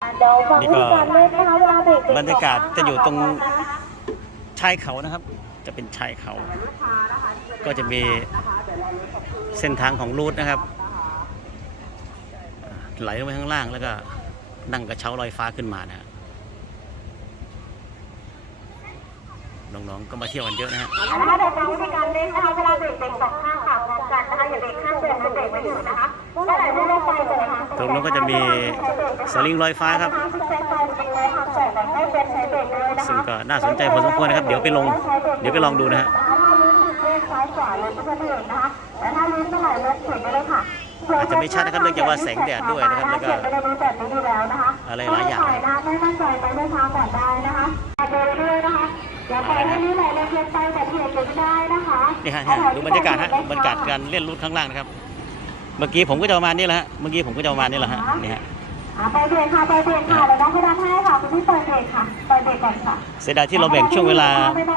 นี่ก็บรรยากาศจะอยู่ตรงชายเขานะครับ จะเป็นชายเขา ก็จะมีเส้นทางของรูทนะครับอ่าไหลลงไปข้างล่างแล้วก็นั่งกระเช้าลอยฟ้าขึ้นมานะฮะน้องๆก็มาเที่ยวกันเยอะนะฮะนะคะเดินทางวิธีการเล่นนะคะเวลาเบรกเบรกสองข้างค่ะพร้อมกันนะคะอย่าเบรกข้างเดียวนะเบรกไม่อยู่นะคะเมื่อไหร่ ตรงนู้นก็จะมีสลิงลอยฟ้าครับทางที่ใช้ไฟจริงเลยค่ะใส่แบ่งให้เป็นใช้เบรกเลยนะคะซึ่งก็น่าสนใจพอสมควรนะครับ เดี๋ยวไปลง เดี๋ยวไปลองดูนะฮะถ้าลุ้นถูกเลขซ้ายขวาเลยก็จะเบรกนะคะแต่ถ้าลุ้นเมื่อไหร่รถเข็นไปเลยค่ะอาจจะไม่ชัดนะครับเนื่องจากว่าแสงแดดด้วยนะครับแล้วก็เขียนไปในมือแบบนี้ดูแล้วนะคะอะไรหลายอย่างไม่นะคะไม่มั่นใจไปเมื่อเช้าก่อนได้นะคะเดินด้วยนะคะอย่าปล่อยให้นี้ไหลเลยเกินไปแต่เหตุเกิดไม่ได้นะคะนี่ฮะเนี่ยดูบรรยากาศฮะบรรยากาศการเล่นรูทข้างล่างนะครับ เมื่อกี้ผมก็จะประมาณนี้แหละฮะ เมื่อกี้ผมก็จะประมาณนี้แหละฮะ นี่ฮะ อ่าไปเบรกค่ะไปเบรกค่ะเดี๋ยวน้องไปดันให้ค่ะคุณพี่เปิดเบรกค่ะเปิดเบรกก่อนค่ะเสียดายที่เราแบ่งช่วงเวลา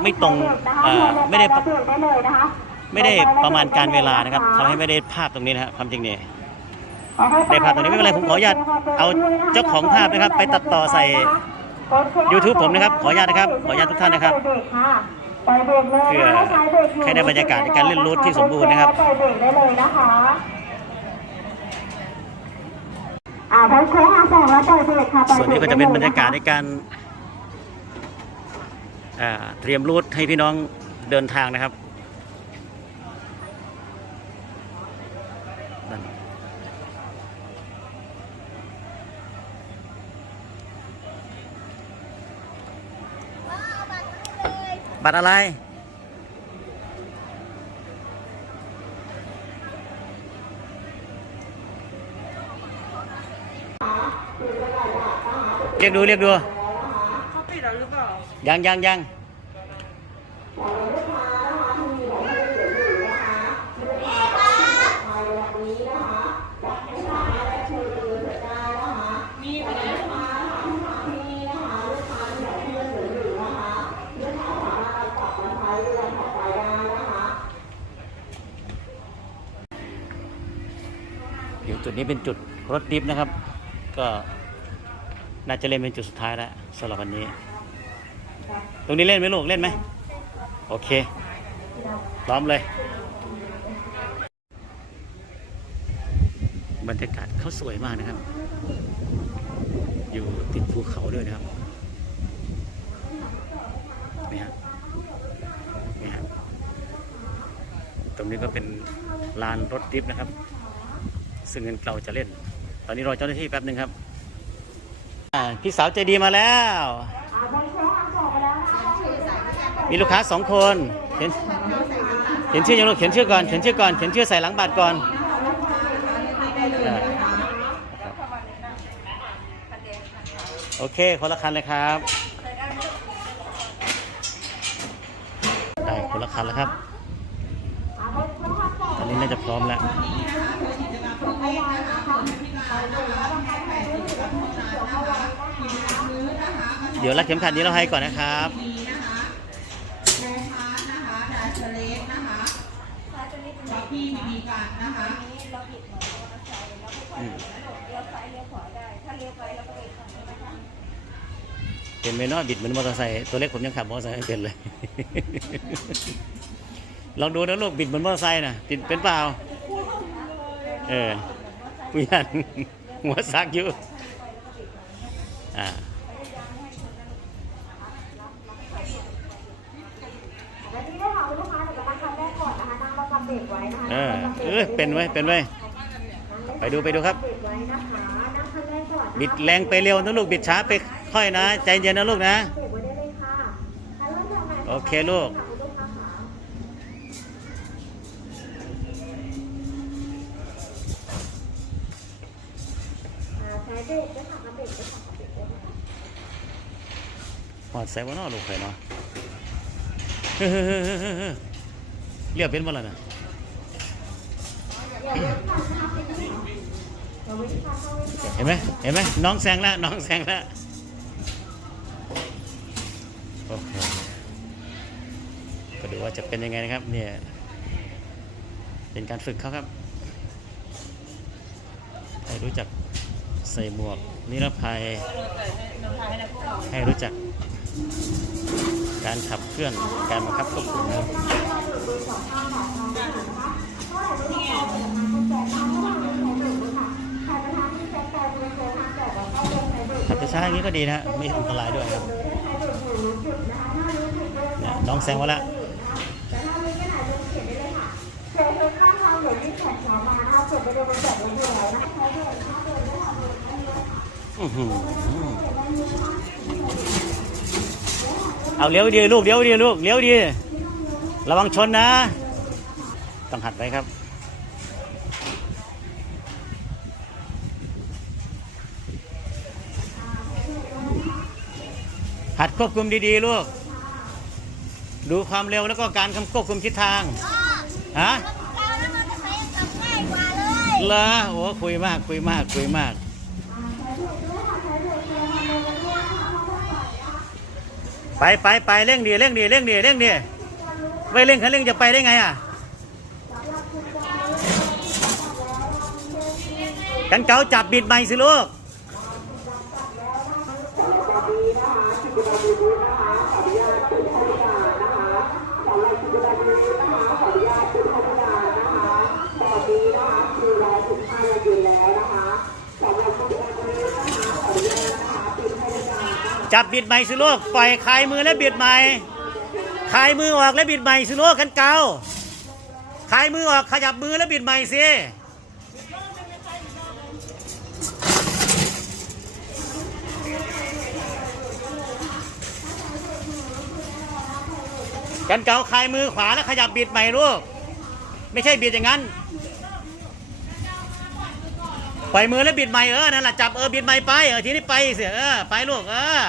ไม่ตรงเอ่อไม่ได้เบรกได้เลยนะคะไม่ได้ประมาณการเวลานะครับทำให้ไม่ได้ภาพตรงนี้นะฮะความจริงเนี่ย ได้ภาพตรงนี้ไม่เป็นไรผมขออนุญาตเอาเจ้าของภาพนะครับไปตัดต่อใส่ YouTube ผมนะครับขออนุญาตนะครับขออนุญาตทุกท่านนะครับเพื่อให้ได้บรรยากาศในการเล่นรูทที่สมบูรณ์นะครับปล่อยเบรกได้เลยนะคะ อ่าพอโค้งอาสองแล้วปล่อยเบรกค่ะปล่อยส่วนเบรนี้กก็จะเป็นบรรยากาศในการอ่าเตรียมรูทให้พี่น้องเดินทางนะครับนั่นบัตรอะไร เรียกดูเรียกดูเขาปิดแล้วหรือเปล่ายังยังยังจุดนี้เป็นจุดรถดิฟนะครับ ก็ น่าจะเล่นเป็นจุดสุดท้ายแล้วสำหรับวันนี้ ตรงนี้เล่นไหมลูกเล่นไหมโอเคพร้อมเลย บรรยากาศเขาสวยมากนะครับ อยู่ติดภูเขาด้วยนะครับนี่ฮะนี่ฮะตรงนี้ก็เป็นลานรถดิฟนะครับ ซึ่งเราจะเล่น ตอนนี้รอเจ้าหน้าที่แป๊บหนึ่งครับ พี่สาวใจดีมาแล้ว มีลูกค้าสองคนเขียนเขียนชื่อยังลูกเขียนชื่อก่อนเขียนชื่อก่อนเขียนชื่อใส่หลังบัตรก่อนโอเคคนละคันเลยครับ ได้คนละคันแล้วครับอ่าพอโค้งอาสองตอนนี้น่าจะพร้อมแล้ว เดี๋ยวรัดเข็มขัดนี้เราให้ก่อนนะครับอืมเป็นไหมเนาะบิดเหมือนมอเตอร์ไซค์ตัวเล็กผมยังขับมอเตอร์ไซค์ไม่เป็นเลย ลองดูนะลูกบิดเหมือนมอเตอร์ไซค์นะบิดเป็นเปล่า เออผู้ยันหัวซักอยู่ อ่า และที่ได้ค่ะคุณลูกค้าเดี๋ยวจะนั่งคันแรกก่อนนะคะนั่งรอกับ เบรกไว้นะคะเออเออเป็นไว้ยเป็นไว้ยไปดูไปดูครับ เบรกไว้นะคะนั่งคันแรกก่อนนะคะบิดแรงไปเร็วนะลูกบิดช้าไปค่อยนะ ใจเย็นนะลูกนะ เบรกไว้ได้เลยค่ะคันแรกจากไหนโอเคลูกค่ะคุณลูกค้าค่ะอ่าใช้เบรกด้วยค่ะกับเบรกด้วยค่ะกับเบรกด้วยนะคะ หอดใส่ว่านอลูกเคยเนาะเฮ้ยเฮ้ยเฮ้ยเฮ้ยเฮ้ยเฮ้ยเรียบเป็นบ่ล่ะนะอย่า เห็นไหมเห็นไหมน้องแซงแล้วน้องแซงแล้วโอ้โหก็ดูว่าจะเป็นยังไงนะครับ เนี่ย เป็นการฝึกเขาครับให้รู้จักใส่หมวก นิรภัย ให้รู้จัก การขับเคลื่อนการบังคับควบคุมนะครับ ขับช้าๆอย่างนี้ก็ดีนะฮะไม่อันตรายด้วยครับเนี่ยน้องแซงไว้ละเอาเลี้ยวดีลูกเลี้ยวดีลูกเลี้ยวดี ระวังชนนะ ต้องหัดไว้ครับ หัดควบคุมดีๆ ลูก ดูความเร็วแล้วก็การควบคุมทิศทางฮะเล่ายกว่าเลยเหรอโอ้คุยมากคุยมากคุยมากไปไปไปเร่งดีเร่งดีเร่งดีเร่งดีไม่เร่งคันเร่งจะไปได้ไงอะ กันเกาจับบิดใหม่สิลูกจับบิดใหม่สิลูกปล่อยคลายมือแล้วบิดใหม่คลายมือออกแล้วบิดใหม่สิลูกกันเกาคลายมือออกขยับมือแล้วบิดใหม่สิ กันเกาคลายมือขวาแล้วขยับบิดใหม่ลูก ไม่ใช่บิดอย่างนั้น ปล่อยมือแล้วบิดใหม่เออ นั่นแหละจับเออบิดใหม่ไปเออทีนี้ไปเสียเออไปลูกเออ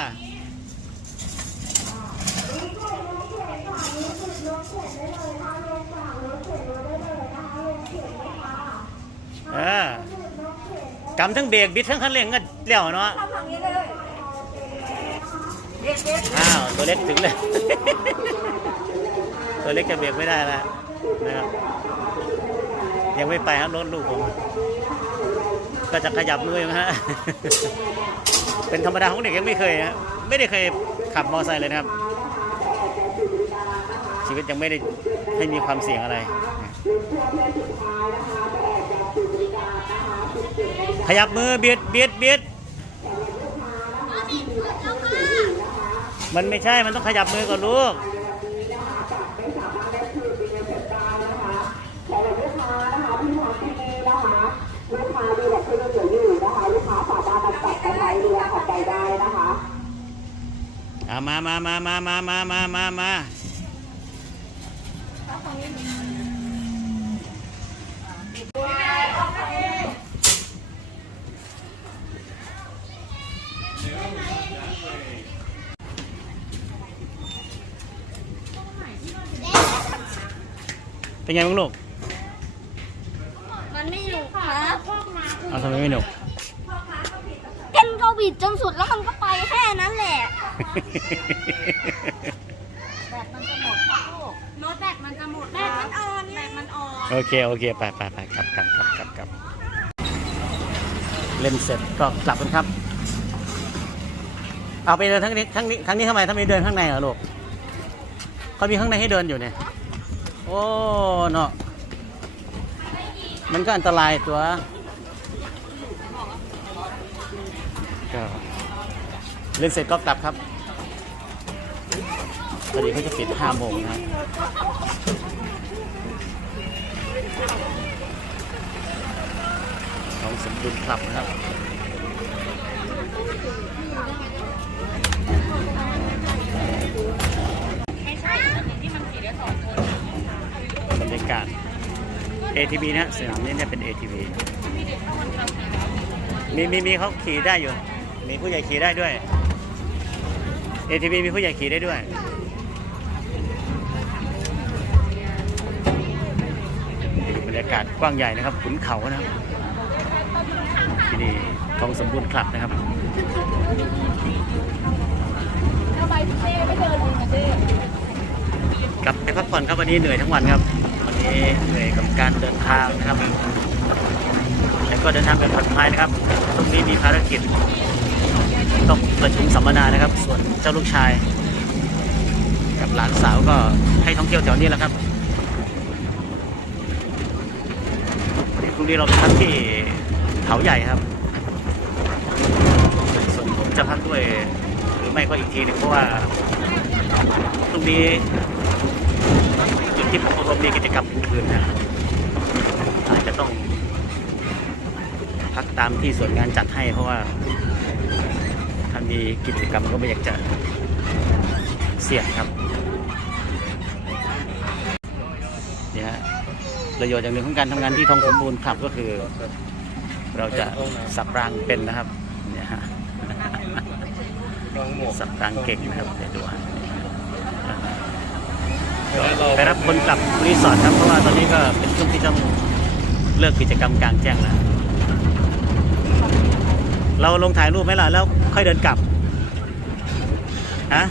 เออกำทั้งเบรกบิดทั้งคันเร่งก็เลี้ยวเนาะทำอย่างนี้เลยเด็กอ้าว ตัวเล็กถึงเลย ตัวเล็กจะเบรกไม่ได้แล้วนะครับ ยังไม่ไปครับรถลูกผม ก็จะขยับมืออยู่นะฮะ เป็นธรรมดาของเด็กยังไม่เคยนะไม่ได้เคยขับมอเตอร์ไซค์เลยนะครับ ชีวิตยังไม่ได้ให้มีความเสี่ยงอะไร ขยับมือเบียดเบียดเบียดมันไม่ใช่ มันต้องขยับมือก่อนลูก ช้เรือถัดไปได้นะคะอ่ามามามามามามามามามาเป็นไงบ้างลูก มันไม่หนุกครับ เอาทำไมไม่หนุก เอ็นก็บิดจนสุดแล้วมันก็ไปแค่นั้นแหละ แบตมันจะหมดครับลูกรถแบตมันจะหมดแบตมันอ่อนแบตมันอ่อนโอเค โอเค ไปไปไปกลับกลับกลับกลับกลับเล่นเสร็จก็กลับกันครับ เอาไปเดินทั้งนี้ทั้งนี้ทั้งนี้ทำไมทำไมเดินข้างในเหรอลูกเขามีข้างในให้เดินอยู่เนี่ย โอ้ เนาะ มันก็อันตรายตัว ก็เล่นเสร็จก็กลับครับตอนนี้เขาจะปิดห้าโมงนะของสมดุลคลับนะครับบรรยากาศ ATV นะฮะสนามนี้เนี่ยเป็น ATV มีมีมีเขาขี่ได้อยู่ มีผู้ใหญ่ขี่ได้ด้วย ATV มีผู้ใหญ่ขี่ได้ด้วย บรรยากาศกว้างใหญ่นะครับขุนเขานะครับที่นี่ทองสมบูรณ์คลับนะครับกลับไปพักผ่อนครับวันนี้เหนื่อยทั้งวันครับ วันนี้เหนื่อยกับการเดินทางนะครับแล้วก็เดินทางแบบผ่อนคลายนะครับพรุ่งนี้มีภารกิจ ต้องประชุมสัมมนานะครับ ส่วนเจ้าลูกชาย กับหลานสาวก็ให้ท่องเที่ยวแถวนี้แหละครับพรุ่งนี้เราไปพักที่เขาใหญ่ครับ ส่วนผมจะพักด้วยหรือไม่ก็อีกทีหนึงเพราะว่าพรุ่งนี้จุดที่ผมอบรมมีกิจกรรมคืนนะอาจจะต้องพักตามที่ส่วนงานจัดให้เพราะว่า มีกิจกรรมก็ไม่อยากจะเสี่ยงครับเนี่ยฮะประโยชน์อย่างหนึ่งของการทำงานที่ทองสมบูรณ์ครับก็คือ เราจะสับรางเป็นนะครับเนี่ยฮะสับรางเก่งนะครับเดี๋ยวดูฮะไปรับคนกลับรีสอร์ทครับเพราะว่าตอนนี้ก็เป็นช่วงที่ต้องเลิกกิจกรรมกลางแจ้งแล้ว เราลงถ่ายรูปไหมล่ะ แล้วค่อยเดินกลับ ฮะ